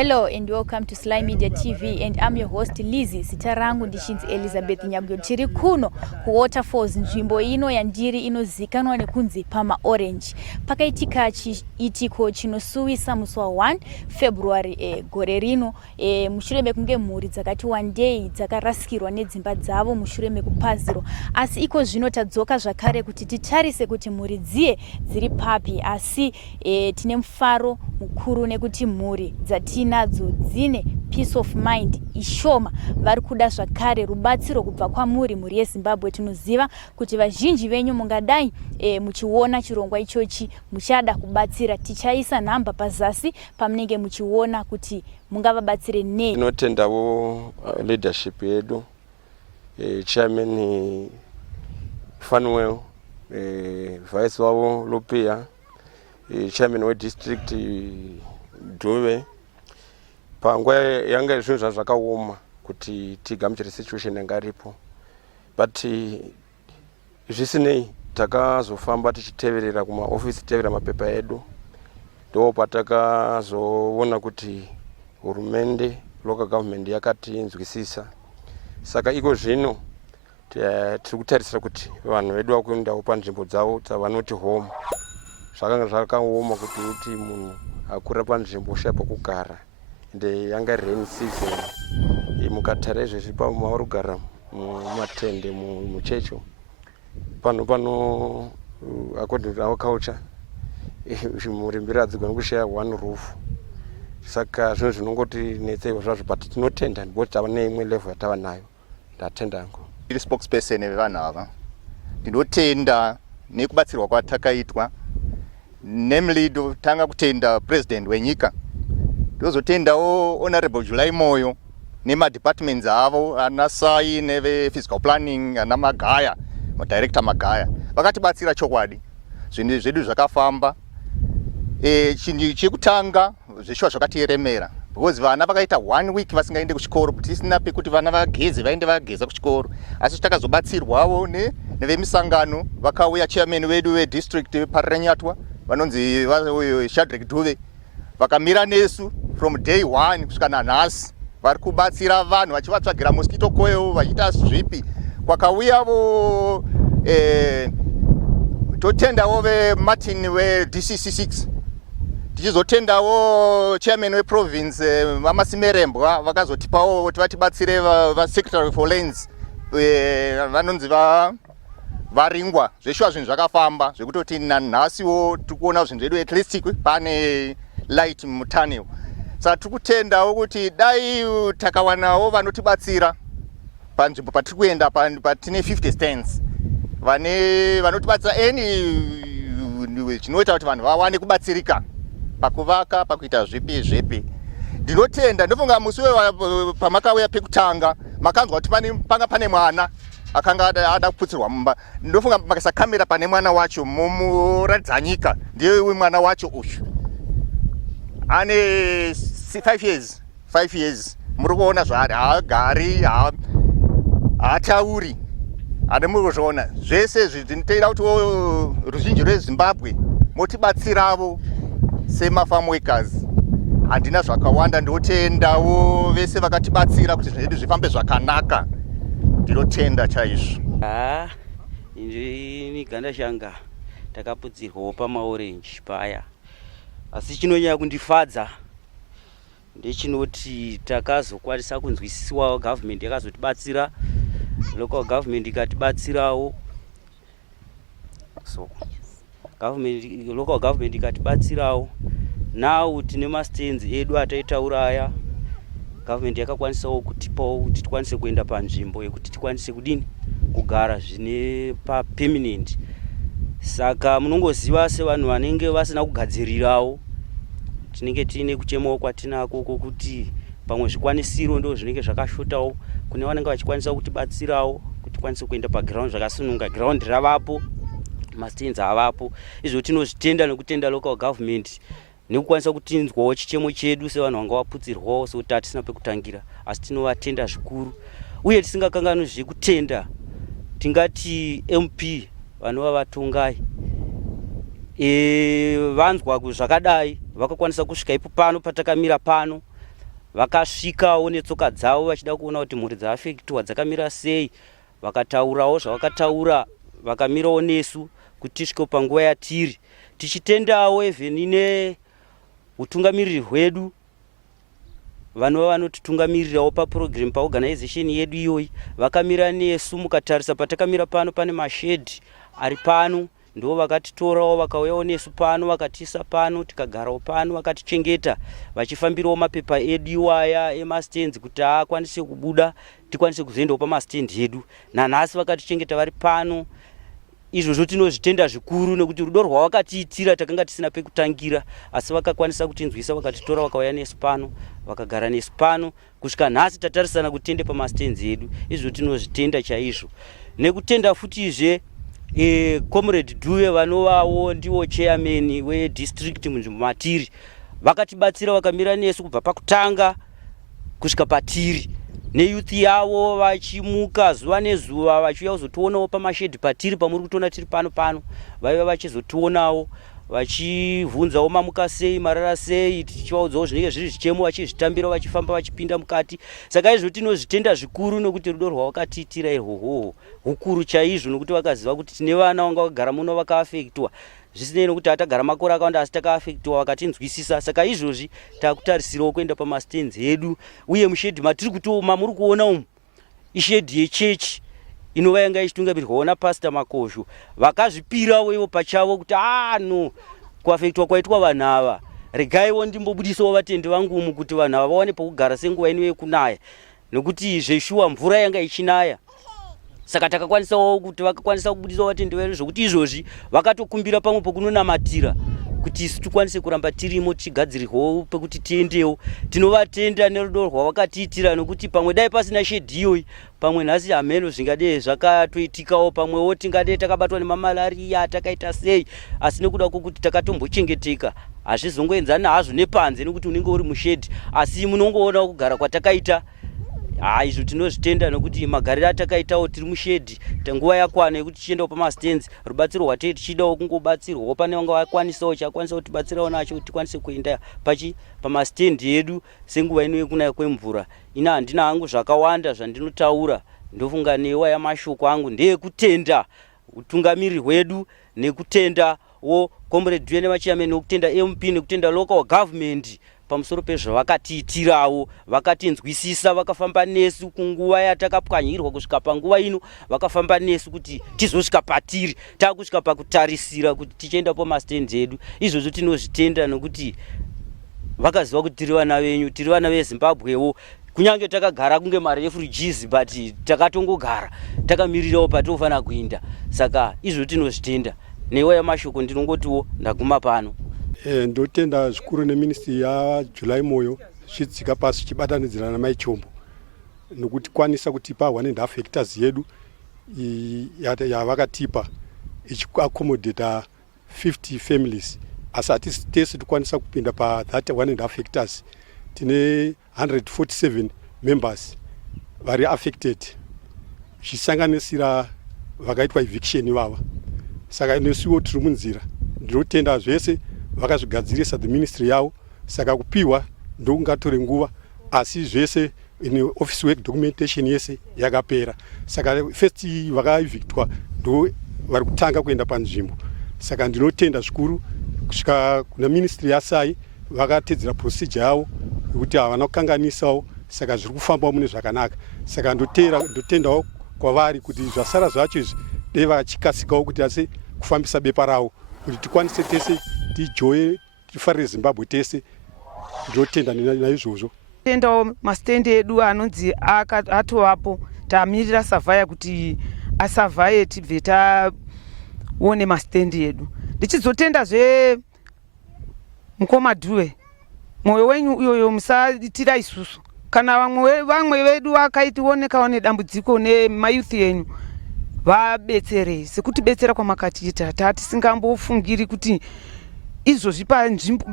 Hello and welcome to Sly Media TV, and I'm your host Lizzie. Sita rangu ndishinzi Elizabeth Nyabyo. Tiri kuno KuWaterfalls, nzvimbo ino yandiri inozikanwa nekunzi Pama Orange. Pakaitika itiko chinosuwisa musi wa 1 February gore rino mushure mekunge mhuri dzakati one day dzakarasikirwa nedzimba dzavo mushure mekupazirwa. Asi iko zvino tadzoka zvakare kuti titarise kuti mhuri dziye dziri papi, asi tine mufaro mukuru nekuti mhuri dzatinadzo dzine peace of mind ishoma. Vari kuda zvakare rubatsiro kubva kwamuri mhuri yeZimbabwe. Tinoziva kuti vazhinji venyu mungadai muchiona chirongwa ichochi muchada kubatsira. Tichaisa namba pazasi pamunenge muchiona kuti mungavabatsire nei. Tinotendawo leadership yedu, chairman Pamwe, vice wavo Lupia, chairman we district Dove. Panguva yanga zvinhu zvakaoma kuti tigamuchire situation yanga iripo, but zvisinei takazofamba tichiteverera kuma office tevera mapepa edu, ndo patakazoona kuti hurumende local government yakatinzwisisa. Saka iko zvino tiri kutarisira kuti vanhu vedu vakuendawo panzvimbo dzavo dzavanoti home. Zvakanga zvakaoma kuti munhu akura panzvimbo shapa kugara, ende yanga rain season. Mukatara izvezvi pamauri kugara mumatende muchecho pano according to our culture murimbiri hadzigoni kushaya one roof. Saka zvinhu zvinongoti netseiwa zvazvo, but tinotenda ndikuti tava neimwe level yatava nayo. Ndatenda hangu iri spokesperson vevanhu ava. Ndinotenda nekubatsirwa kwatakaitwa, namely tanga kutenda president wenyika, ndozotendawo honorable July Moyo nemadepartments avo ana Sai neve physical planning ana Magaya, director Magaya vakatibatsira chokwadi. Zvinhu zvedu zvakafamba. Chinhu chekutanga zveshuwa zvakatieremera, because vana vakaita 1 week vasingaende kuchikoro, tisina pekuti vana vageze vaende vageza kuchikoro. Asi takazobatsirwawo nevemisangano, vakauya chairman wedu wedistrict Paranyatwa vanonzi Shadrack Duve, vakamira nesu from day 1 kusvika nanhasi. Vari kubatsira vanhu vachivatsvagira mosquito coil, vachiita zvipi. Kwakauyavo totendawo veMartin weDCC6, tichizotendawo chairman weprovince vaMasimerembwa vakazotipawo kuti vatibatsire vasecretary for lanes vanonzi varingwa. Zveshuwa zvinhu zvakafamba zvekutoti nanhasiwo tikuona zvinhu zvedu at least pane light mutunnel. Saka tikutendawo kuti dai takawanawo vanotibatsira panzvimbo patiri kuenda patine 50 stands vanotibatsira chinoita kuti vanhu vawane kubatsirika pakuvaka, pakuita zvipi. Ndinotenda, ndofunga musi pamakauya pekutanga makanzwa kuti panga pane mwana akanga ada kuputsirwa mumba. Ndofunga makaisa kamera pane mwana wacho mumuradza nyika, ndiye mwana wacho uyu ane 5 years. Muri kuona zvaari, haagari, haatauri, ane muri kuzviona. Zvese zvinoteera kuti ruzhinji rweZimbabwe motibatsiravo semafarm workers. Handina zvakawanda, ndotendawo vese vakatibatsira kuti zvedu zvifambe zvakanaka. Ndinotenda chaizvo. Ini ganda shanga takaputsirwawo Pama Orange paya. Asi chinonyanya kundifadza ndechinoti takazokwanisa kunzwisiswawo, government yakazotibatsira, local government ikatibatsirawo. So local government ikatibatsirawo. Now tine mastands edu ataitaura aya. Government yakakwanisawo kutipawo kuti tikwanise kuenda panzvimbo yekuti tikwanise kudini kugara zvine pa permanent. Saka munongoziva sevanhu vanenge vasina kugadzirirawo, tinenge tine kuchemawo kwatinako kuti pamwe zvikwanisiro ndo zvinenge zvakashotawo kune vanenge vachikwanisa kutibatsirawo kuti tikwanise kuenda paground zvakasununga. Ground ravapo, mastands avapo. Izvo tinozvitenda nekutenda local government nekukwanisa kutinzwawo chichemo chedu sevanhu vanga vaputsirwawo sekuti hatisina pekutangira. Asi tinovatenda zvikuru, uye tisingakanganwi zvekutenda tingati MP vanova vatongai vanzwa zvakadai vakakwanisa kusvika ipo pano patakamira pano. vakasvikawo netsoka dzavo vachida kuona kuti mhuri dzaafekitwa dzakamira sei, vakataurawo zvavakataura, vakamirawo nesu kuti tisvike panguva yatiri, tichitendawo even neutungamiriri hwedu vanova vanotitungamirirawo paprogram paorganization yedu iyoyi, vakamira nesu. Mukatarisa patakamira pano pane mashedhi ari pano, ndo vakatitorawo vakauyawo nesu pano, vakatiisa pano, tikagarawo pano, vakatichengeta vachifambirawo mapepa edu iwaya emastenzi kuti akwanise kubuda tikwanise kuzoendawo pamastendi edu. Nanhasi vakatichengeta vari pano. Izvozvo tinozvitenda zvikuru nekuti rudo rwavakatiitira takanga tisina pekutangira, asi vakakwanisa kutinzwisa, vakatitora vakauya nesu pano, vakagara nesu pano kusvika nhasi tatarisana kutende pamastenzi edu. Izvo tinozvitenda chaizvo. Nekutenda futizve comrade Duve vanovawo ndiwo chairman wedistrict munzvimbo matiri, vakatibatsira, vakamira nesu kubva pakutanga kusvika patiri, neyouth yavo vachimuka zuva nezuva vachiuya kuzotionawo pamashedhi patiri pamuri kutoona tiri pano vaiva vachizotionawo vachibvunzawo mamuka sei, marara sei, tichivaudzawo zvinenge zviri zvichemo, vachizvitambirawo vachifamba vachipinda mukati. Saka izvo tinozvitenda zvikuru nekuti rudo rwavakatiitira irwohwo hukuru chaizvo, nokuti vakaziva kuti tine vana vanga vagara muno vakaafektwa, zvisinei nokuti hatagara makore akawanda asi takaafektwa, vakatinzwisisa. Saka izvozvi takutarisirawo kuenda pamastenzi edu, uye mushedhi matiri kutoma muri kuona umu ishedhi yechechi inova yanga ichitungamirwawo naPastor Makosho, vakazvipirawo ivo pachavo kuti no kuafektwa kwaitwa vanhu ava, regaiwo ndimbobudisawo vatendi vangu umu kuti vanhu ava vawane pekugara senguva ino yekunaya, nokuti zveshuwa mvura yanga ichinaya. Saka takakwanisawo kuti vakakwanisa kubudisawo vatendi vedu zvokuti izvozvi vakatokumbira pamwe pokunonamatira kuti isu tikwanise kuramba tirimo tichigadzirirwawo pekuti tiendewo. Tinovatenda nerudo rwavakatiitira, nokuti pamwe dai pasina shedhi iyoyi, pamwe nhasi hameno zvingadei zvakatoitikawo, pamwewo tingadei takabatwa nemamalaria, takaita sei, asi nekuda kwokuti takatombochengeteka hazvizongoenzana hazvo nepanze, nokuti unenge uri mushedhi, asi munongoona kugara kwatakaita. Izvo tinozvitenda nokuti magariro atakaitawo tiri mushedhi, nguva yakwana yekuti tichiendawo pamastenzi, rubatsiro rwatei tichidawo kungobatsirwawo pane vanga vakwanisawo chakwanisa kutibatsirawo nacho kuti tikwanise kuenda pamastendi edu senguva ino yekunaya kwemvura. Ina handina hangu zvakawanda zvandinotaura, ndofunga newa yamashoko angu ndeyekutenda utungamiriri hwedu, nekutendawo comrade Duve nevachairman, nekutenda MP, nekutenda local government pamusoro pezvavakatiitirawo, vakatinzwisisa, vakafamba nesu kunguva yatakapwanyirwa kusvika panguva ino, vakafamba nesu kuti tizosvika patiri, takusvika pakutarisira kuti tichienda pamastendi edu. Izvozvo tinozvitenda nokuti vakaziva kuti tiri vana venyu, tiri vana veZimbabwewo, kunyange takagara kunge marefugees but takatongogara takamirirawo patinofanira kuinda. Saka izvo tinozvitenda. Newa yamashoko ndinongotiwo ndaguma pano. Ndotenda zvikuru neministry yaJuly Moyo zvichitsika pasi zvichibatanidzirana naMaichombo nokuti kwanisa kutipa 1.5 hectares yedu yavakatipa ichiaccommodata 50 families, asi hatisi tese tikwanisa kupinda that 1.5 hectares. Tine 147 members vari affected, zvichisanganisira vakaitwa eviction ivava. Saka nesuwo tiri munzira, ndinotenda zvese vakazvigadzirisa the ministry yavo. Saka kupiwa ndokungatore nguva, asi zvese in office work documentation yese yakapera. Saka first vakaevictwa ndo vari kutanga kuenda panzvimbo. Saka ndinotenda zvikuru kusvika kuna ministry yaSai, vakatedzera procedure yavo yokuti havana kukanganisawo, saka zviri kufambawo mune zvakanaka. Saka ndotendawo kwavari kuti zvasara zvacho izvi dei vachikasikawo kuti asi kufambisa bepa ravo kuti tikwanise tese tijoye tifarire Zimbabwe tese. Ndotenda naizvozvo. Tendawo mastendi edu anonzi atovapo, tamirira savaya kuti asavaye tibve taone mastendi edu. Ndichizotenda zve mukoma Duve, mwoyo wenyu uyoyo musaitira isusu. Kana vamwe vedu vakaonekawo nedambudziko nemayouth yenyu, vabetsere sekuti betsera kwamakatiita. Tisingambofungiri kuti izvozvi panzvimbo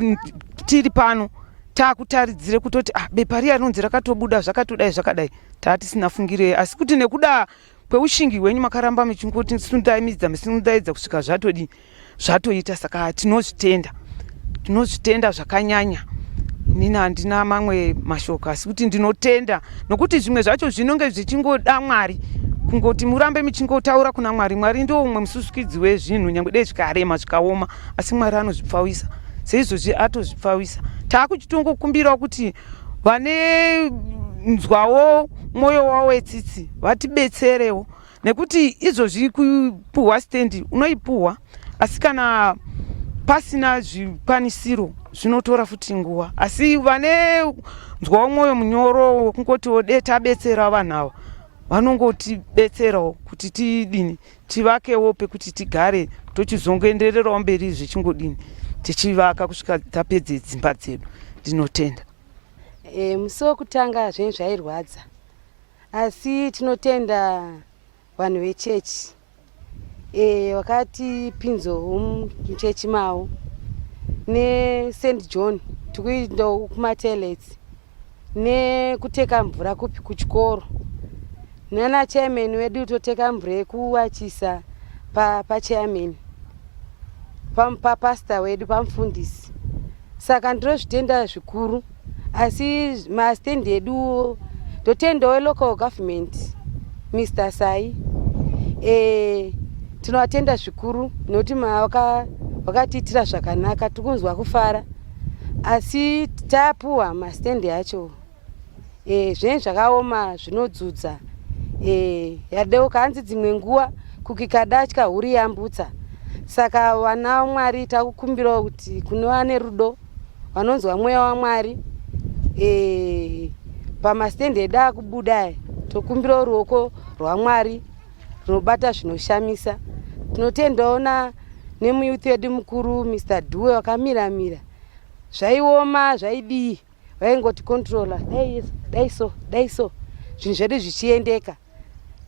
tiri pano takutaridzire kutoti bepa riya rinonzi rakatobuda zvakatodai zvakadai, tisina fungire, asi kuti nekuda kweushingi hwenyu makaramba muchingoti sundaidza kusvika zvatoita. Saka tinozvitenda zvakanyanya. nini handina mamwe mashoko asi kuti ndinotenda nokuti zvimwe zvacho zvinonge zvichingoda Mwari kungoti murambe muchingotaura kuna Mwari. Mwari ndiwo umwe mususukidzi wezvinhu nyangwe dei zvikarema zvikaoma asi Mwari anozvipfawisa. Seizvozvi atozvipfawisa. Taakuchitongokumbirawo kuti vanenzwawo mwoyo wavo wetsitsi vatibetserewo nekuti izvozvi kupuhwa stendi unoipuhwa asi kana pasina zvikwanisiro zvinotora futi nguva. Asi vanenzwawo mwoyo munyoro wekungoti tabetsera vanhu ava vanongotibetserawo kuti tidini tivakewo pekuti tigare tochizongoendererawo mberi zvichingodini tichivaka kusvika tapedze dzimba dzedu. Ndinotenda. Musi wokutanga zvinhu zvairwadza asi tinotenda vanhu vechechi wakati pinzo muchechi mavo neSt John tikuenda kumatoilets nekuteka mvura kupi kuchikoro nana chairman wedu toteka mvura yekuwachisa pachairman papasta wedu pamufundisi. Saka ndinozvitenda zvikuru asi mastendi edu totendawo local government Mr. Sai tinowatenda zvikuru nokuti wakatiitira zvakanaka tikunzwa kufara asi tapuhwa mastendi acho zvinhu zvakaoma zvinodzudza yadeuka hanzi dzimwe nguva kukikadatya huri yambutsa. Saka vana Mwari takukumbirawo kuti kunova nerudo vanonzwa mweya waMwari pamastendi edu akubuda tokumbirawo ruoko rwaMwari runobata zvinoshamisa. Tinotendawo nemuyuthi wedu mukuru Mr. Duwe wakamiramira zvaioma zvaidii vaingoti controller dai so zvinhu zvedu zvichiendeka.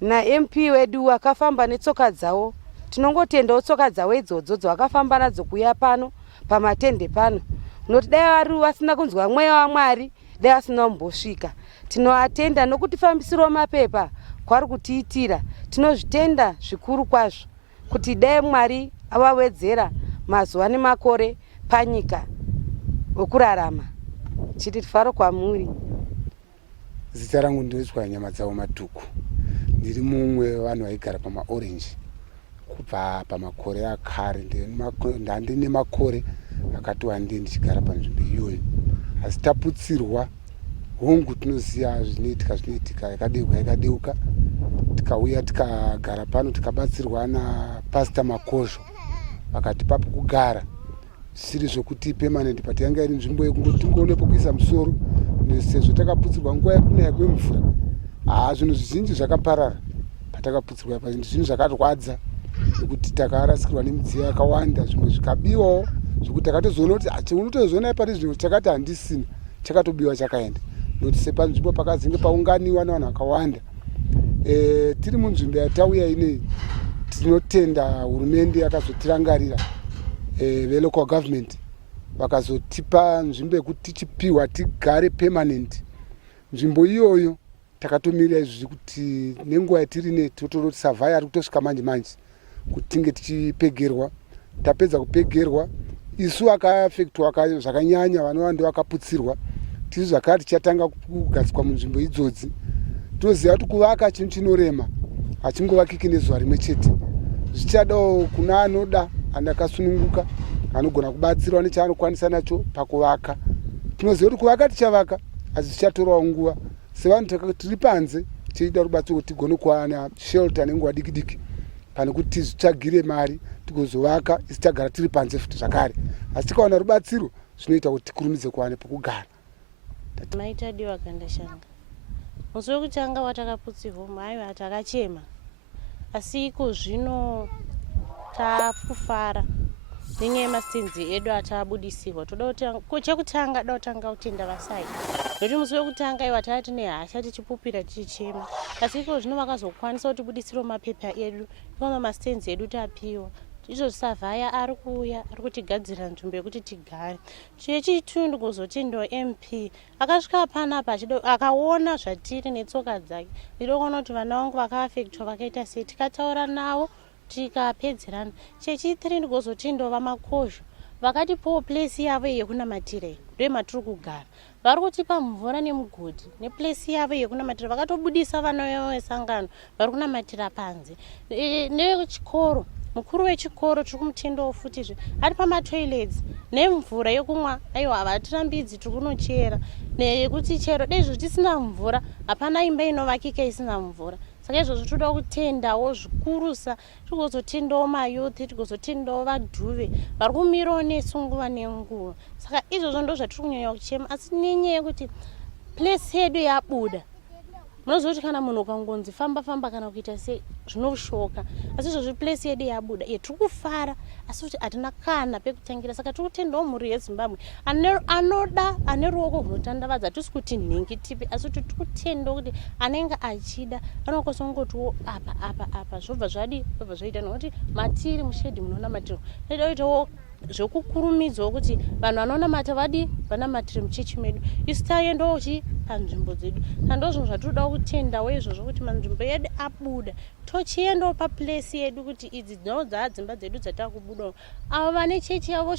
naMP wedu akafamba netsoka dzawo tinongotendawo tsoka dzawo idzodzo dzavakafamba nadzo kuya pano pamatende pano noti dai vari vasina kunzwa mweya waMwari dai asina kumbosvika. Tinoatenda nokutifambisirawo mapepa kwari kutiitira. Tinozvitenda zvikuru kwazvo kuti dai Mwari avawedzera mazuva nemakore panyika okurarama. Chiti tifaro kwamuri. Zita rangu ndinozwa nyama dzawo matuku. Ndiri mumwe wevanhu vaigara pamaorenji kubva pamakore akare. Ndandine makore akati wandei ndichigara panzvimbo iyoyo. Asi taputsirwa hongu tinoziva zvinoitika yakadeuka tikauya tikagara pano tikabatsirwa napastor Makozho vakatipa pekugara zvisiri zvokuti permanent but yanga iri nzvimbo yekungoti tingoone pekuisa musoro sezvo takaputsirwa nguva yekunaya kwemvura. Zvinhu zvizhinji zvakaparara patakaputsirwa pa zvinhu zvakatorwadza nekuti takarasikirwa nemidziyo yakawanda zvimwe zvikabiwawo zvokuti takatozoona kuti unotozviona pari zvinhu takati handisina chakatobiwa chakaenda nokuti sepanzvimbo pakazinge paunganiwa nevanhu vakawanda. Tiri munzvimbo yatauya inei tinotenda hurumende yakazotirangarira velocal government vakazotipa nzvimbo yekuti tichipiwa tigare permanent. Nzvimbo iyoyo takatomirira izvi kuti nenguva yatiri nei totoroti savhai ari kutosvika manje kuti tinge tichipegerwa. Tapedza kupegerwa isu vakafektwa zvakanyanya vanova ndo vakaputsirwa tiri zvakati tichatanga kugadzikwa munzvimbo idzodzi. Toziva kuti kuvaka chinhu chinorema hachingovakiki nezuva rimwe chete. Zvichadawo kuna anoda andakasununguka anogona kubatsirawo nechaanokwanisa nacho pakuvaka. Tinoziva kuti kuvaka tichavaka asi zvichatorawo nguva. Sevanhu tiri panze tichida rubatsiro kuti tigone kuwana shelter nenguva diki diki pane kuti tizvitsvagire mari tigozovaka isi tagara tiri panze futi zvakare. Asi tikawana rubatsiro zvinoita kuti tikurumidze kuwana pekugara. Maitadiwa Kandashanga. Musi wekutanga watakaputsirwa maiwa takachema asi iko zvino tafufara nenyaya yemastenzi edu atabudisirwa. Toda kuti chekutanga dotanga kutenda vasai nokuti musi wekutanga iwa tati nehasha tichipupira tichichema asi iko zvino vakazokwanisa kutibudisirawo mapepa edu ikona mastenzi edu tapiwa. Izvo savhaya ari kuuya ari kutigadzira nzvimbo yekuti tigare. Chechitu ndikuzotendawo MP akasvika panapa akaona zvatiri netsoka dzake. Ndinoona kuti vana vangu vakaafektwa vakaita sei tikataura navo tikapedzerana. Chechitiri ndikuzotendawo vaMakozho vakatipawo place yavo yekunamatira. ndoyematiri kugara. Vari kutipa mvura nemugodhi neplesi yavo yekunamatira. Vakatobudisa vana vesangano vari kunamatira panze. Nechikoro, mukuru wechikoro tiri kumutendawo futizve ari pamatoilets nemvura yekumwa. Aiwa, havatambidzi tiri kunochera nekuti chero dezvo tisina mvura hapana imba inovakika isina mvura. Saka izvozvo toda kutendawo zvikurusa, tikuzotendawo mayuthi, tikuzotendawo vadhuve vari kumirawo nesu nguva nenguva. Saka izvozvo ndo zvatiri kunyanya kuchema, asi nenyaya yekuti place yedu yabuda. Munozoti kana munhu ukangonzi famba kana kuita sei zvinoshoka, asi izvozvo place yedu yabuda. Tiri kufara asi kuti hatina kana pekutangira. Saka tiri kutendawo mhuri yeZimbabwe anoda ane ruoko runotandavadza. Hatisi kuti nhingi tipi, asi kuti tiri kutenda kuti anenge achida anokosongotiwo apa zvobva zvadi zvobva zvaita, nokuti matiri mushedhi munonamatira toda kuitawo zvekukurumidzawo kuti vanhu vanonamata vanamatire muchechi medu, isu taendawo panzvimbo dzedu. Ndo zvinhu zvatinoda kutendawo izvozvo kuti manzvimbo yedu abuda tochiendawo paplesi yedu, kuti idzi dzino dzadzimba dzedu dzatakubudawo. Avo vane chechi yavo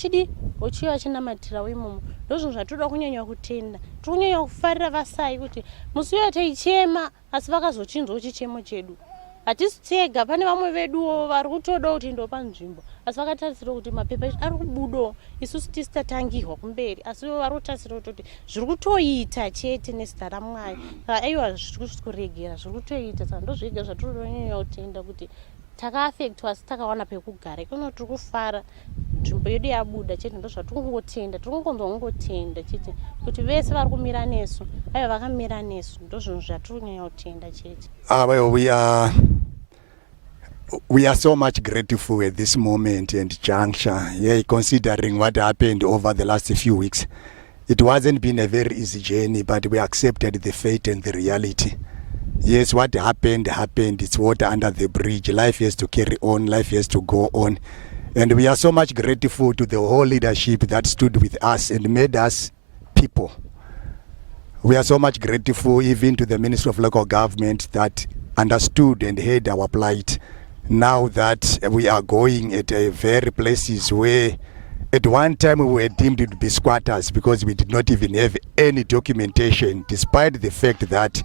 vochiuya vachinamatirawo imomo. Ndo zvinhu zvatinoda kunyanya kutenda. Tiri kunyanya kufarira vasai kuti musiuya teichema asi vakazochinzwawo chichemo chedu. Hatisi tega, pane vamwe veduwo vari kutodawo kutendawo panzvimbo asi vakatarisirawo kuti mapepa edu ari kubudawo, isusu tisitatangirwa kumberi, asi ivo vari kutarisirawo kuti zviri kutoita chete nezita raMwari. Saka aiwa, zviri kuregera zviri kutoita. Saka ndo zvega zvatinoda kunyanya kutenda kuti takaafektwa asi takawana pekugara. Ikono tiri kufara nzvimbo yedu yabuda chete. Ndo zvatiri kungotenda, tiri kungotenda chete kuti vese vari kumira nesu, aiwa vakamira nesu. Ndo zvinhu zvatiri kunyanya kutenda chete. Well, we are so much grateful at this moment and juncture, considering what happened over the last few weeks. It wasn't been a very easy journey, but we accepted the fate and the reality. Yes, what happened. It's water under the bridge. Life has to carry on. Life has to go on. And we are so much grateful to the whole leadership that stood with us and made us people. We are so much grateful even to the Minister of Local Government that understood and heard our plight. Now that we are going at a very places where at one time we were deemed to be squatters because we did not even have any documentation, despite the fact that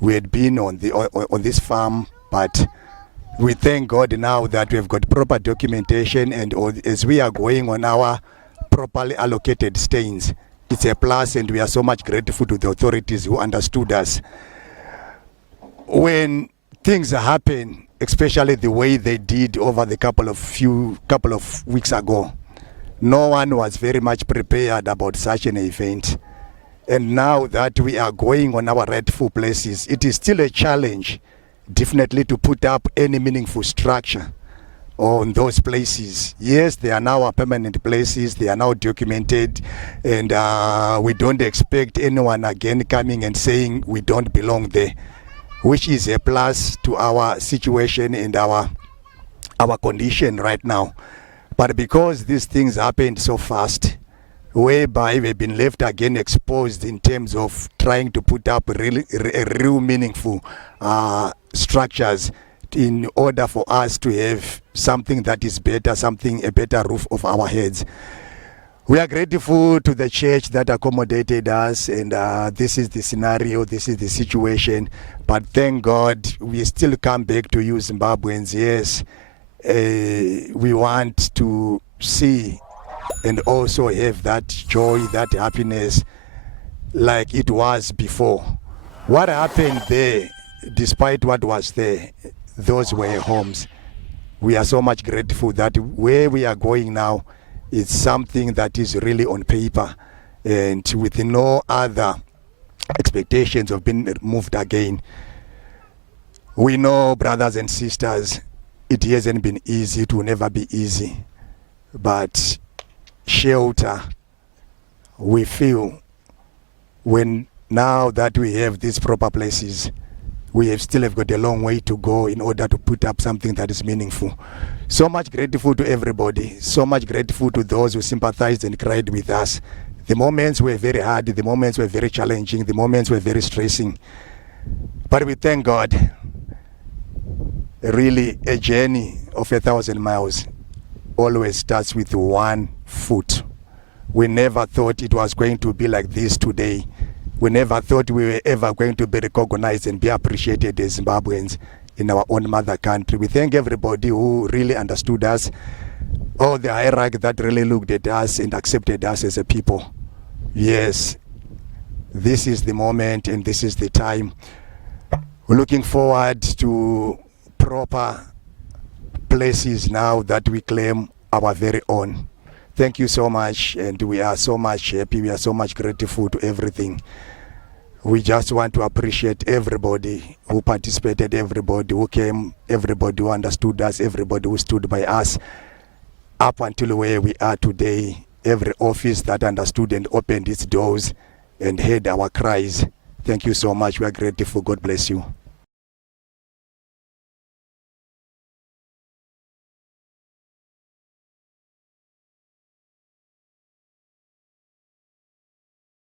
we had been on this farm. But we thank God now that we have got proper documentation, and as we are going on our properly allocated stains, it's a plus, and we are so much grateful to the authorities who understood us. When things happen, especially the way they did over the couple of weeks ago, no one was very much prepared about such an event. And now that we are going on our rightful places, it is still a challenge, definitely, to put up any meaningful structure on those places. Yes, they are now permanent places, they are now documented, and we don't expect anyone again coming and saying we don't belong there, which is a plus to our situation and our condition right now. But because these things happened so fast, whereby we've been left again exposed in terms of trying to put up real meaningful structures in order for us to have something that is better, a better roof of our heads. We are grateful to the church that accommodated us, and this is the scenario, this is the situation. But thank God we still come back to you Zimbabweans. Yes, we want to see and also have that joy, that happiness like it was before. What happened there, despite what was there, those were homes. We are so much grateful that where we are going now is something that is really on paper and with no other expectations of being moved again. We know, brothers and sisters, it hasn't been easy, it will never be easy, but shelter, we feel, when now that we have these proper places, we still have got a long way to go in order to put up something that is meaningful. So much grateful to everybody, so much grateful to those who sympathized and cried with us. The moments were very hard, the moments were very challenging, the moments were very stressing. But we thank God. Really, a journey of 1,000 miles always starts with one foot. We never thought it was going to be like this today. We never thought we were ever going to be recognized and be appreciated as Zimbabweans in our own mother country. We thank everybody who really understood us, all the hierarchy that really looked at us and accepted us as a people. Yes, this is the moment and this is the time. We're looking forward to proper places now that we claim our very own. Thank you so much, and we are so much happy, we are so much grateful to everything. We just want to appreciate everybody who participated, everybody who came, everybody who understood us, everybody who stood by us up until where we are today. Every office that understood and opened its doors and heard our cries. Thank you so much. We are grateful. God bless you.